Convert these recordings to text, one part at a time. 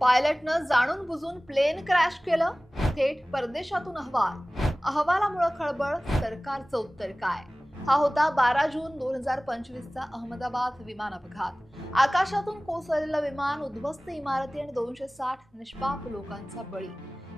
पायलटनं जाणून बुजून plain crash केलं. थेट परदेशातून अहवाल. अहवालामुळे खळबळ सरकारचं उत्तर काय? हा होता बारा जून दोन हजार पंचवीसचा अहमदाबाद विमान अपघात. आकाशातून कोसळलेलं विमान उद्ध्वस्त इमारती आणि दोनशे साठ निष्पाप लोकांचा बळी.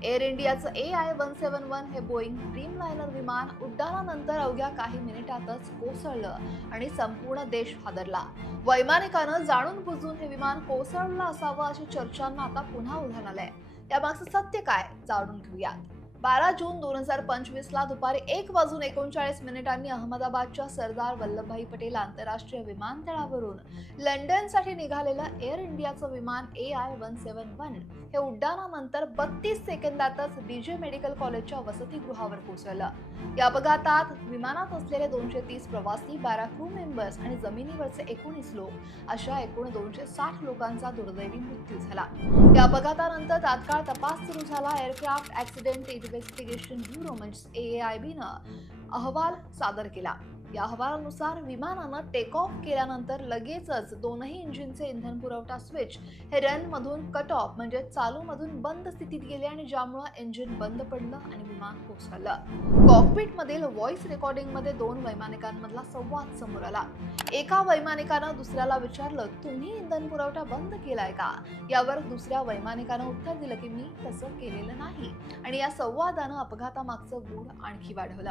एअर इंडियाचं A I one seven one हे बोईंग ड्रीम लायनर विमान उड्डाणानंतर अवघ्या काही मिनिटातच कोसळलं आणि संपूर्ण देश हादरला. वैमानिकानं जाणून बुजून हे विमान कोसळलं असावं अशी चर्चांना आता पुन्हा उधाण आलंय. त्यामागचं सत्य काय जाणून घेऊयात. बारा जून दोन हजार पंचवीसला दुपारी एक वाजून एकोणचाळीस मिनिटांनी अहमदाबादच्या सरदार वल्लभभाई पटेल आंतरराष्ट्रीय विमानतळावरून लंडनसाठी निघालेलं एअर इंडियाचं विमान A I one seven one हे उड्डाणानंतर बत्तीस सेकंदातच बीजे मेडिकल कॉलेजच्या वसतिगृहावर पोहोचलं या अपघातात विमानात असलेले दोनशे तीस प्रवासी बारा क्रू मेंबर्स आणि जमिनीवरचे एकोणीस लोक अशा एकूण दोनशे साठ लोकांचा दुर्दैवी मृत्यू झाला. या अपघातानंतर तात्काळ तपास सुरू झाला. एअरक्राफ्ट ऍक्सिडेंट इन्व्हेस्टिगेशन ब्युरो म्हणजे एआयबीनं अहवाल सादर केला. या अहवालानुसार विमानानं टेक ऑफ केल्यानंतर लगेचच दोनही इंजिनचे इंधन पुरवठा स्विच हे रन मधून कट ऑफ म्हणजे चालू मधून बंद स्थितीत गेले आणि ज्यामुळे इंजिन बंद पडलं आणि विमान कोसळलं. कॉकपिट मधील व्हॉइस रेकॉर्डिंगमध्ये दोन वैमानिकांमधला संवाद समोर आला. एका वैमानिकानं दुसऱ्याला विचारलं तुम्ही इंधन पुरवठा बंद केलाय का? यावर दुसऱ्या वैमानिकानं उत्तर दिलं की मी तसं केलेलं नाही. आणि या संवादानं अपघातामागचं गूढ आणखी वाढवलं.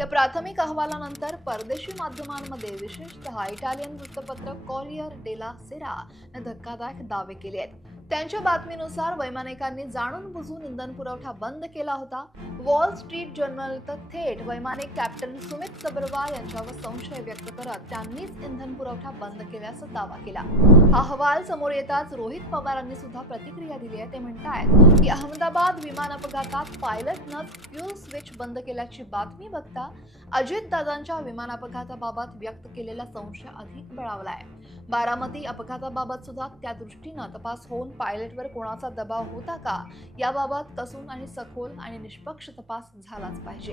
या प्राथमिक अहवालानंतर परदेशी माध्यमांमध्ये विशेषतः इटालियन वृत्तपत्र कॉरियर डेला सेरा ने धक्कादायक दावे केले आहेत. त्यांच्या बातमीनुसार वैमानिकांनी जाणून बुजून इंधन पुरवठा बंद केला होता. वॉल स्ट्रीट जर्नल तर थेट वैमानिक कॅप्टन सुमित सबरवाल यांच्यावर संशय व्यक्त करत त्यांनीच इंधन पुरवठा बंद केल्याचा दावा केला. हा अहवाल समोर येताच रोहित पवारांनी सुद्धा प्रतिक्रिया दिली आहे. ते म्हणतायत की अहमदाबाद विमान अपघातात पायलटनं फ्यूल स्विच बंद केल्याची बातमी बघता अजित दादांच्या विमान अपघाताबाबत व्यक्त केलेला संशय अधिक बळावला आहे बारामती अपघाताबाबत सुद्धा त्या दृष्टीनं तपास होऊन पायलटवर कोणाचा दबाव होता का? याबाबत कसून आणि सखोल आणि निष्पक्ष तपास झालाच पाहिजे.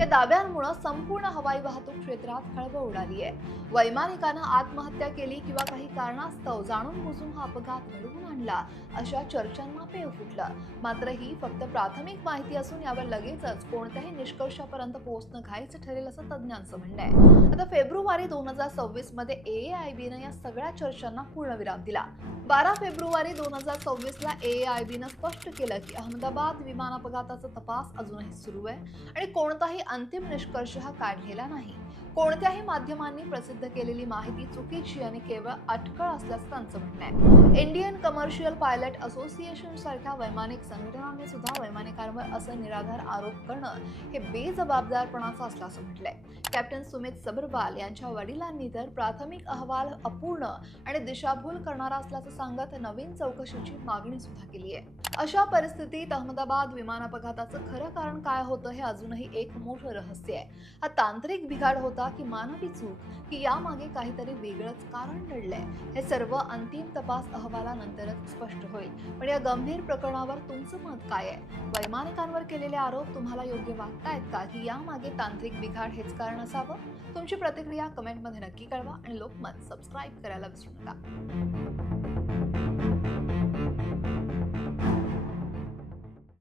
या दाव्यांमुळे संपूर्ण हवाई वाहतूक क्षेत्रात खळबळ उडाली आहे. वैमानिकानं आत्महत्या केली किंवा काही कारणास्तव जाणून बुजून हा अपघात घडवून आणला अशा चर्चांना पेव फुटलं. मात्र ही फक्त प्राथमिक माहिती असून यावर लगेचच कोणत्याही निष्कर्षापर्यंत पोहोचणं घाईचं ठरेल असं तज्ज्ञांचं म्हणणं आहे. आता फेब्रुवारी दोन हजार सव्वीसमध्ये ए आय बीनं या सगळ्या चर्चांना पूर्णविराम दिला. बारा फेब्रुवारी दोन हजार चोवीसला ए आय बीनं स्पष्ट केलं की अहमदाबाद विमान अपघाताचा तपास अजूनही सुरू आहे आणि कोणताही अंतिम निष्कर्ष हा काढलेला नाही. कोणत्याही माध्यमांनी प्रसिद्ध केलेली माहिती चुकीची आणि केवळ अटकळ असल्याचं त्यांचं म्हणणं आहे. इंडियन कमर्शियल पायलट असोसिएशन सारख्या वैमानिक संघटनांनी सुद्धा वैमानिकांवर असं निराधार आरोप करणं हे बेजबाबदारपणाचं असल्याचं म्हटलंय. कॅप्टन सुमित सबरवाल यांच्या वडिलांनी तर प्राथमिक अहवाल अपूर्ण आणि दिशाभूल करणारा असल्याचं सांगत नवीन चौकशीची मागणी सुद्धा केली आहे. अशा परिस्थितीत अहमदाबाद विमान अपघाताचं खरं कारण काय होतं हे अजूनही एक मोठं रहस्य आहे. हा तांत्रिक बिघाड होता की मानवी चूक की यामागे काहीतरी वेगळंच कारण घडलंय हे सर्व अंतिम तपास अहवालानंतरच स्पष्ट होईल. पण या गंभीर प्रकरणावर तुमचं मत काय आहे? वैमानिकांवर केलेले आरोप तुम्हाला योग्य वाटतायत का की यामागे तांत्रिक बिघाड हेच कारण असावं? तुमची प्रतिक्रिया कमेंटमध्ये नक्की कळवा आणि लोकमत सबस्क्राईब करायला विसरू नका.